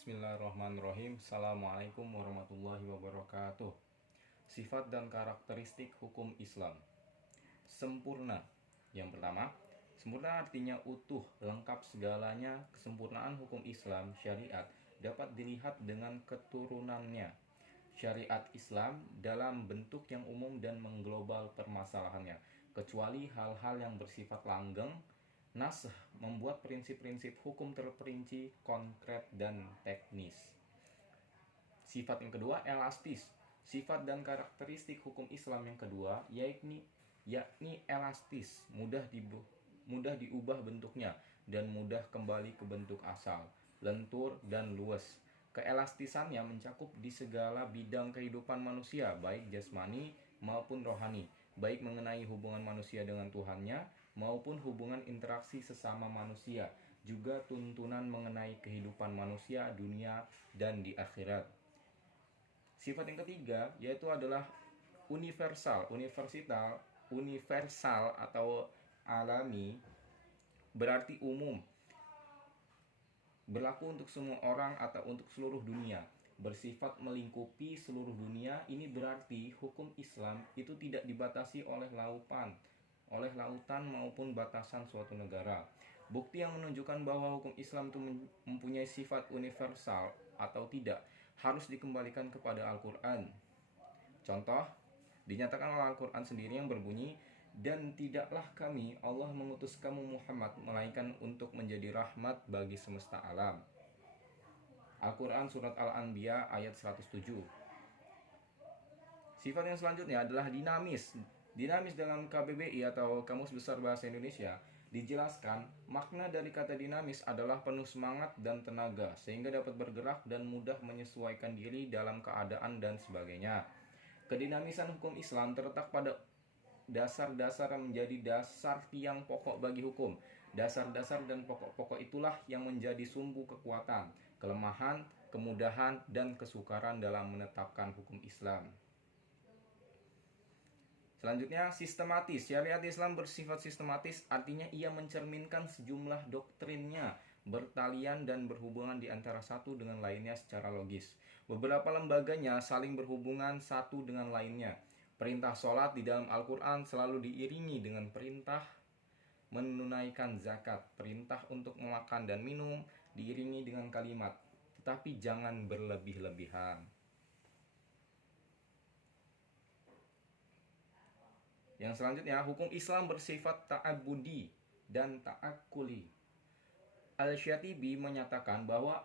Bismillahirrahmanirrahim. Assalamualaikum warahmatullahi wabarakatuh. Sifat dan karakteristik hukum Islam. Sempurna. Yang pertama, sempurna artinya utuh, lengkap segalanya. Kesempurnaan hukum Islam, syariat, dapat dilihat dengan keturunannya. Syariat Islam dalam bentuk yang umum dan mengglobal permasalahannya, kecuali hal-hal yang bersifat langgeng. Nas membuat prinsip-prinsip hukum terperinci, konkret, dan teknis. Sifat yang kedua, elastis. Sifat dan karakteristik hukum Islam yang kedua yakni elastis, mudah diubah bentuknya dan mudah kembali ke bentuk asal, lentur dan luas. Keelastisannya mencakup di segala bidang kehidupan manusia, baik jasmani maupun rohani, baik mengenai hubungan manusia dengan Tuhannya maupun hubungan interaksi sesama manusia, juga tuntunan mengenai kehidupan manusia, dunia, dan di akhirat. Sifat yang ketiga yaitu adalah universal atau alami, berarti umum, berlaku untuk semua orang atau untuk seluruh dunia, bersifat melingkupi seluruh dunia. Ini berarti hukum Islam itu tidak dibatasi oleh lautan maupun batasan suatu negara. Bukti yang menunjukkan bahwa hukum Islam itu mempunyai sifat universal atau tidak harus dikembalikan kepada Al-Quran. Contoh, dinyatakan oleh Al-Quran sendiri yang berbunyi, "Dan tidaklah kami, Allah, mengutus kamu Muhammad melainkan untuk menjadi rahmat bagi semesta alam." Al-Quran Surat Al-Anbiya ayat 107. Sifat yang selanjutnya adalah dinamis. Dinamis dalam KBBI atau Kamus Besar Bahasa Indonesia dijelaskan makna dari kata dinamis adalah penuh semangat dan tenaga sehingga dapat bergerak dan mudah menyesuaikan diri dalam keadaan dan sebagainya. Kedinamisan hukum Islam terletak pada dasar-dasar yang menjadi dasar tiang pokok bagi hukum. Dasar-dasar dan pokok-pokok itulah yang menjadi sumbu kekuatan, kelemahan, kemudahan, dan kesukaran dalam menetapkan hukum Islam. Selanjutnya, sistematis. Syariat Islam bersifat sistematis, artinya ia mencerminkan sejumlah doktrinnya, bertalian dan berhubungan di antara satu dengan lainnya secara logis. Beberapa lembaganya saling berhubungan satu dengan lainnya. Perintah sholat di dalam Al-Quran selalu diiringi dengan perintah menunaikan zakat. Perintah untuk makan dan minum diiringi dengan kalimat, tetapi jangan berlebih-lebihan. Yang selanjutnya, hukum Islam bersifat ta'abudi dan ta'akuli. Al-Syatibi menyatakan bahwa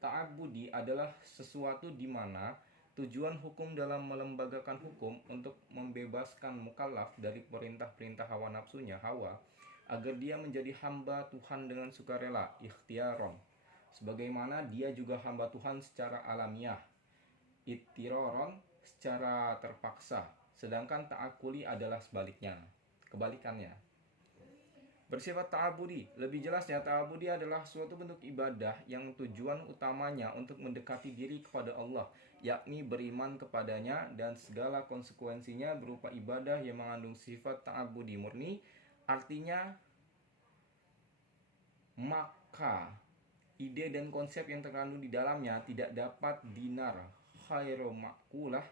ta'abudi adalah sesuatu di mana tujuan hukum dalam melembagakan hukum untuk membebaskan mukallaf dari perintah-perintah hawa nafsunya, hawa, agar dia menjadi hamba Tuhan dengan sukarela, ikhtiaron. Sebagaimana dia juga hamba Tuhan secara alamiah, ittiroron, secara terpaksa. Sedangkan ta'akuli adalah kebalikannya. Bersifat ta'abudi, lebih jelasnya ta'abudi adalah suatu bentuk ibadah yang tujuan utamanya untuk mendekati diri kepada Allah, yakni beriman kepadanya dan segala konsekuensinya berupa ibadah yang mengandung sifat ta'abudi murni. Artinya, maka ide dan konsep yang terkandung di dalamnya tidak dapat dinar khairu ma'kulah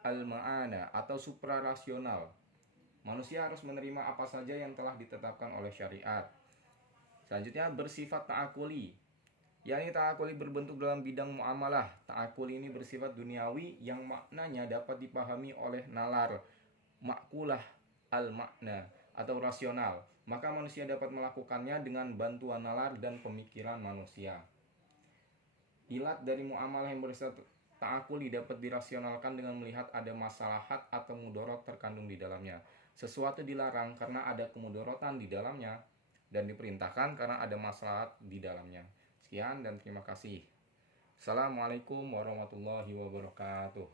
al-ma'ana atau suprarasional. Manusia harus menerima apa saja yang telah ditetapkan oleh syariat. Selanjutnya, bersifat ta'akuli, yakni ta'akuli berbentuk dalam bidang muamalah. Ta'akuli ini bersifat duniawi yang maknanya dapat dipahami oleh nalar, ma'kulah al-makna atau rasional. Maka manusia dapat melakukannya dengan bantuan nalar dan pemikiran manusia. Ilat dari muamalah yang bersifat ta'akuli dapat dirasionalkan dengan melihat ada maslahat atau mudorot terkandung di dalamnya. Sesuatu dilarang karena ada kemudorotan di dalamnya, dan diperintahkan karena ada maslahat di dalamnya. Sekian dan terima kasih. Assalamualaikum warahmatullahi wabarakatuh.